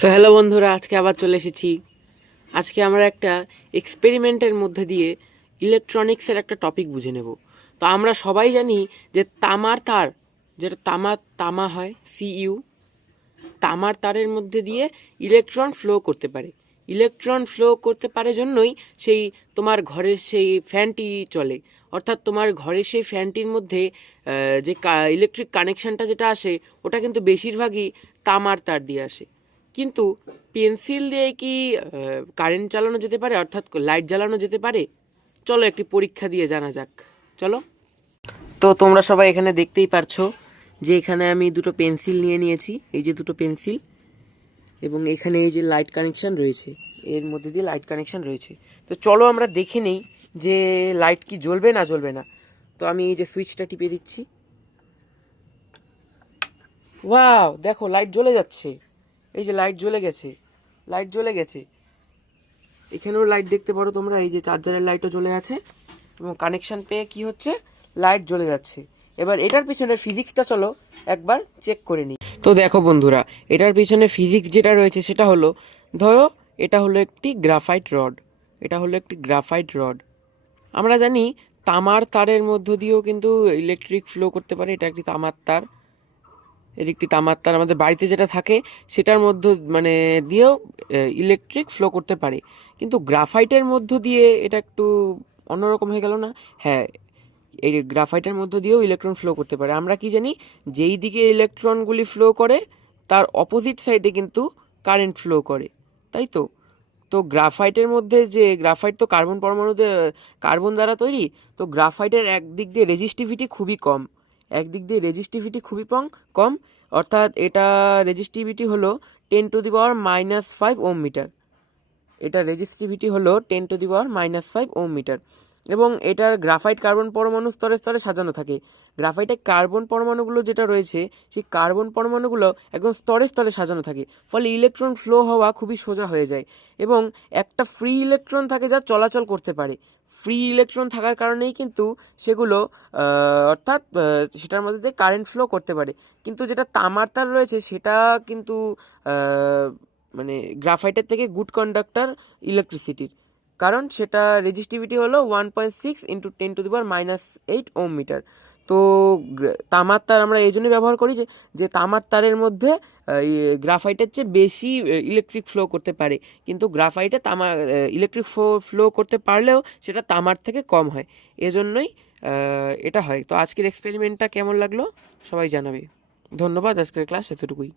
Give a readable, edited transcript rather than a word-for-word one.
So hello বন্ধুরা, আজকে আবার চলে এসেছি। আজকে আমরা একটা এক্সপেরিমেন্টের মধ্যে দিয়ে ইলেকট্রনিক্সের একটা টপিক বুঝে নেব। তো আমরা সবাই জানি যে তামার তার, যেটা তামা হয় সিইউ, তামার তারের মধ্যে দিয়ে ইলেকট্রন ফ্লো করতে পারে। ইলেকট্রন ফ্লো করতে পারে জন্যই সেই তোমার ঘরের সেই ফ্যানটি চলে। অর্থাৎ তোমার ঘরের সেই ফ্যানটির মধ্যে যে ইলেকট্রিক কানেকশানটা যেটা আসে, ওটা কিন্তু বেশিরভাগই তামার তার দিয়ে আসে। কিন্তু পেন্সিল দিয়ে কি কারেন্ট চালানো যেতে পারে, অর্থাৎ লাইট জ্বালানো যেতে পারে? চলো একটি পরীক্ষা দিয়ে জানা যাক। চলো। তো তোমরা সবাই এখানে দেখতেই পারছো যে এখানে আমি দুটো পেন্সিল নিয়ে নিয়েছি, এই যে দুটো পেন্সিল, এবং এখানে এই যে লাইট কানেকশান রয়েছে, এর মধ্যে দিয়ে লাইট কানেকশান রয়েছে। তো চলো আমরা দেখে নেই যে লাইট কি জ্বলবে না জ্বলবে না। তো আমি এই যে সুইচটা টিপে দিচ্ছি। ওয়াও, দেখো লাইট জ্বলে যাচ্ছে। এই যে লাইট জ্বলে গেছে, লাইট জ্বলে গেছে। এখানেও লাইট দেখতে পারো তোমরা, এই যে চার্জারের লাইটও জ্বলে আছে, এবং কানেকশান পেয়ে কি হচ্ছে, লাইট জ্বলে যাচ্ছে। এবার এটার পিছনে ফিজিক্সটা চলো একবার চেক করে নিই। তো দেখো বন্ধুরা, এটার পিছনে ফিজিক্স যেটা রয়েছে সেটা হলো, ধরো এটা হলো একটি গ্রাফাইট রড, এটা হলো একটি গ্রাফাইট রড। আমরা জানি তামার তারের মধ্য দিয়েও কিন্তু ইলেকট্রিক ফ্লো করতে পারে, এটা একটি তামার তার। এর একটি তামার তার আমাদের বাড়িতে যেটা থাকে সেটার মধ্য মানে দিয়েও ইলেকট্রিক ফ্লো করতে পারে। কিন্তু গ্রাফাইটের মধ্য দিয়ে এটা একটু অন্যরকম হয়ে গেল না? হ্যাঁ, এই গ্রাফাইটের মধ্য দিয়েও ইলেকট্রন ফ্লো করতে পারে। আমরা কি জানি, যেই দিকে ইলেকট্রনগুলি ফ্লো করে তার অপোজিট সাইডে কিন্তু কারেন্ট ফ্লো করে, তাই তো? তো গ্রাফাইটের মধ্যে, যে গ্রাফাইট তো কার্বন পরমাণু কার্বন দ্বারা তৈরি, তো গ্রাফাইটের একদিক দিয়ে রেজিস্টিভিটি খুবই কম, একদিক দিয়ে রেজিস্টিভিটি খুবই কম। অর্থাৎ এটা রেজিস্টিভিটি হলো 10⁻⁻5 ওম মিটার। এটা রেজিস্টিভিটি হলো 10⁻⁻5 ওম মিটার। এবং এটার গ্রাফাইট কার্বন পরমাণু স্তরে স্তরে সাজানো থাকে। গ্রাফাইটের কার্বন পরমাণুগুলো যেটা রয়েছে, সেই কার্বন পরমাণুগুলো একদম স্তরে স্তরে সাজানো থাকে, ফলে ইলেকট্রন ফ্লো হওয়া খুবই সোজা হয়ে যায়। এবং একটা ফ্রি ইলেকট্রন থাকে যা চলাচল করতে পারে। ফ্রি ইলেকট্রন থাকার কারণেই কিন্তু সেগুলো অর্থাৎ সেটার মধ্যে দিয়ে কারেন্ট ফ্লো করতে পারে। কিন্তু যেটা তামার তার রয়েছে সেটা কিন্তু মানে গ্রাফাইটের থেকে গুড কন্ডাক্টর ইলেকট্রিসিটির, কারণ সেটা রেজিস্টিভিটি হলো 1.6 ইন্টু 10⁻⁸ ওম মিটার। তো তামার তার আমরা এই জন্যই ব্যবহার করি যে তামার তারের মধ্যে গ্রাফাইটের চেয়ে বেশি ইলেকট্রিক ফ্লো করতে পারে। কিন্তু গ্রাফাইটে ইলেকট্রিক ফ্লো করতে পারলেও সেটা তামার থেকে কম হয়, এজন্যই এটা হয়। তো আজকের এক্সপেরিমেন্টটা কেমন লাগলো সবাই জানাবে। ধন্যবাদ, আজকের ক্লাস এতটুকুই।